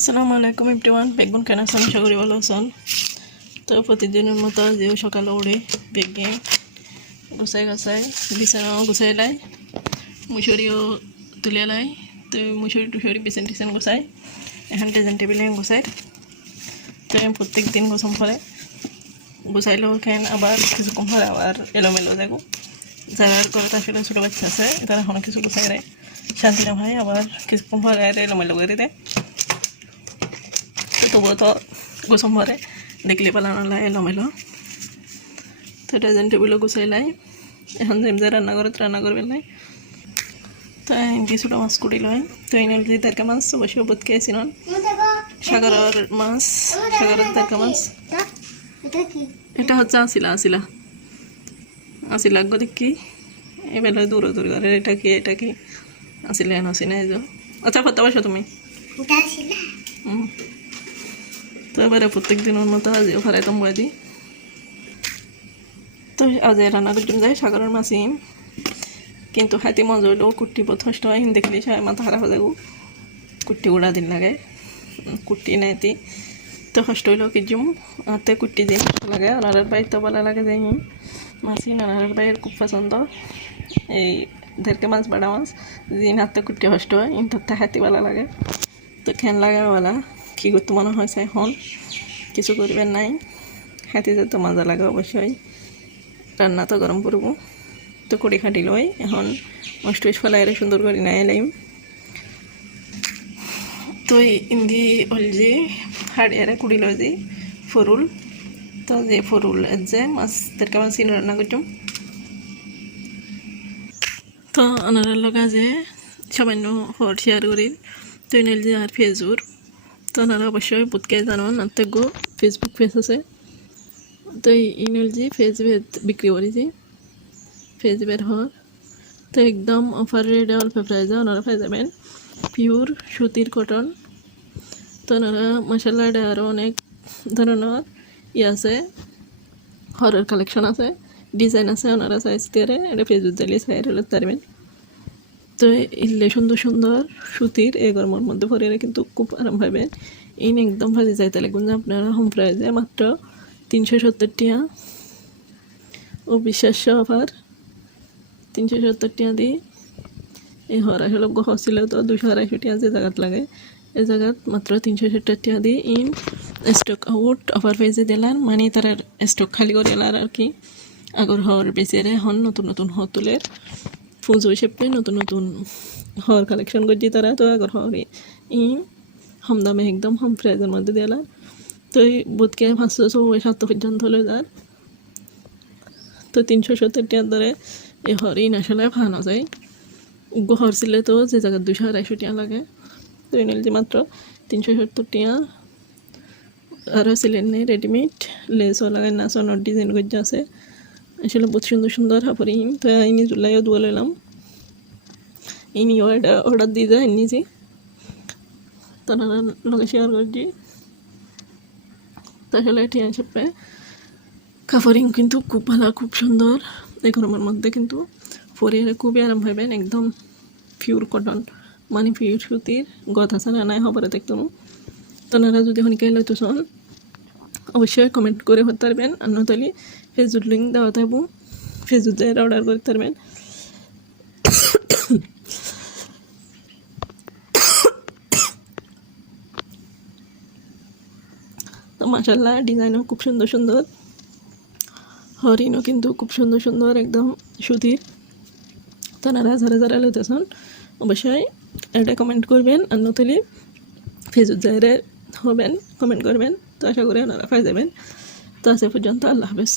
আসসালামু আলাইকুম এভরিওয়ান, বেগুন কেন আছেন? আশা করি ভালো আছেন। তো প্রতিদিনের মতো আজও সকালে উঠে বেগে গুছাই গাছাই বিছানাও গুছাই লাই, মুসুরিও তুলে লাই। তো মুসুরি টুসুরি বিছান টিছান গুছাই এখন ডেজাইন টেবিলে গুছাই। তো প্রত্যেক দিন গোছাম পরে গুছাইলেও খেন আবার কিছুক্ষণ পরে আবার এলোমেলো যাবো। যারা করে আসলে ছোটো বাচ্চা আছে তারা এখনো কিছু গুছাই দেয়, শান্তি না ভাই আবার কিছুক্ষণ পরে এলোমেলো করে দেয়। তবুও তো গোছাম পরে দেখলে পালানো লাই এলোমেলো। তো ডেজাইন টেবিলও গুছাই লাই। এখন যেমন রান্না করবেন লাই। তো এমনি ছোটো মাছ কুড়ি লয়। তো এই নদী দেড়কা মাছ অবশ্যই বোধ খেয়েছি নন, সাগরের মাছ, সাগরের দেড়কা মাছ। এটা হচ্ছে আসিলা গো দেখি এবেলা দূরে করে এটা কি আসিলে নসি না এই যে। আচ্ছা করতে পারছো তুমি? তো এবারে প্রত্যেক দিনের মতো আজও ফেরাই তোমরা দিই। তো আজ রান্না করতে যাই সাগরের মাছই, কিন্তু হাতি মজা হইলেও কুট্টি যথেষ্ট হয়। দেখলি সবাই মাথা খারাপ হয়ে যাব, কুট্টি উড়া দিন লাগে, কুট্টি নাইতি তো কষ্ট হইলেও কিজুম হাতে কুট্টি দিন লাগে। ওনার বাইর তো বলা লাগে যাই মাছি, ওনার বাইরের খুব পছন্দ এই দেরকে মাছ বাড়া মাছ দিন হাতে কুট্টি কষ্ট হয়, কিন্তু হাতি বলা লাগে। তো খেন লাগা বলা কী করতে মনে হয়েছে এখন কিছু করবেন নাই, হাতি যেতে মজা লাগে অবশ্যই। রান্না তো গরম করব, তো কড়ি খাটি লই এখন মস্ত ফেলাই সুন্দর করে নাই এলাইম। তো ইন্দি অলজি হাড়িয়ারে কুড়ি লই যে ফরুল, তো যে ফরুল যে মাছ তেরকা মাছ রান্না করতাম। তো ওনার লগা যে সামান্য হর শেয়ার করি তো এনএল যে আর ফেসবুক, তো ওনারা অবশ্যই বুধকে জানান আর গো ফেসবুক পেজ আছে। তো ইনএল যে ফেসবুক বিক্রি করেছি ফেসবুকের হর। তো একদম অফার রেটে অল্প প্রাইজে ওনারা পাই যাবেন পিওর সুতির কটন। তো ওনারা মশালা আরও অনেক ধরনের আছে, হরের কালেকশন আছে, ডিজাইন আছে, ওনারা সাইজ দিয়ে এটা ফেসবুক দিলে সাইড হলে পারবেন। তো ইলে সুন্দর সুন্দর সুতির এই গরমের মধ্যে পরে কিন্তু খুব আরাম পাবেন। ইন একদম ভাজি যাইতে লাগুন যে আপনারা হোম প্রাইজে মাত্র 370 টাকা ও বিশ্বাস্য অফার 370 টাকা দিই। এই হর আসলে ছিল তো 200-250 টাকা যে জায়গাত লাগে, এই জায়গাত মাত্র 370 টাকা দিই। ইন স্টক আউট অফার পেজে দিলার মানে তারা স্টক খালি করে এলার আর কি। আগর হর বেচেরে এখন নতুন হর তুলের পুজো হিসেবে নতুন হর কালেকশন করছি তারা। তো আগর হর হম দামে একদম হোম প্রাইজের মধ্যে দিলার। তো এই বোধকে 500-700 পর্যন্ত হলে যার। তো 370 টাকার ধরে এই হরিণ আসলে ফানো যায়। হর ছিল তো যে জায়গায় 200-250 টাকা লাগে, তো এই নিল যে মাত্র 370 টাকা। আরও ছিলেন নেই রেডিমেড লেসও লাগাই না, সোনার ডিজাইন করছে আছে আসলে বহুত সুন্দর সুন্দর হাফরি। তো ইনি জুলাইও দুয়া লইলাম, ইনিও এটা অর্ডার দিয়ে যায় নিজে, তো নানান লোকে শেয়ার করছি। তো আসলে এটি হিসেবে কাপড়িং কিন্তু খুব ভালো, খুব সুন্দর। এই গরমের মধ্যে কিন্তু পরে খুবই আরাম পাবেন, একদম পিওর কটন মানে পিওর সুতির গত আছে না নাই খবরে দেখতাম। তো নারা যদি হনিকে লইতো চল অবশ্যই কমেন্ট করে হতে পারবেন, আর নতালি ফেসবুক লিঙ্ক দেওয়া থাকবো, ফেসবুক দিয়ে অর্ডার করতে পারবেন। তো মাশাআল্লাহ ডিজাইনও খুব সুন্দর সুন্দর, হরিণও কিন্তু খুব সুন্দর সুন্দর একদম সুতির। তো নারা যারা লইতেছেন অবশ্যই এটা কমেন্ট করবেন, আর নতুন ফেসবুক যারা হবেন কমেন্ট করবেন। তো আশা করি ওনারা পাই যাবেন। তো আজ পর্যন্ত আল্লাহ হাফেজ।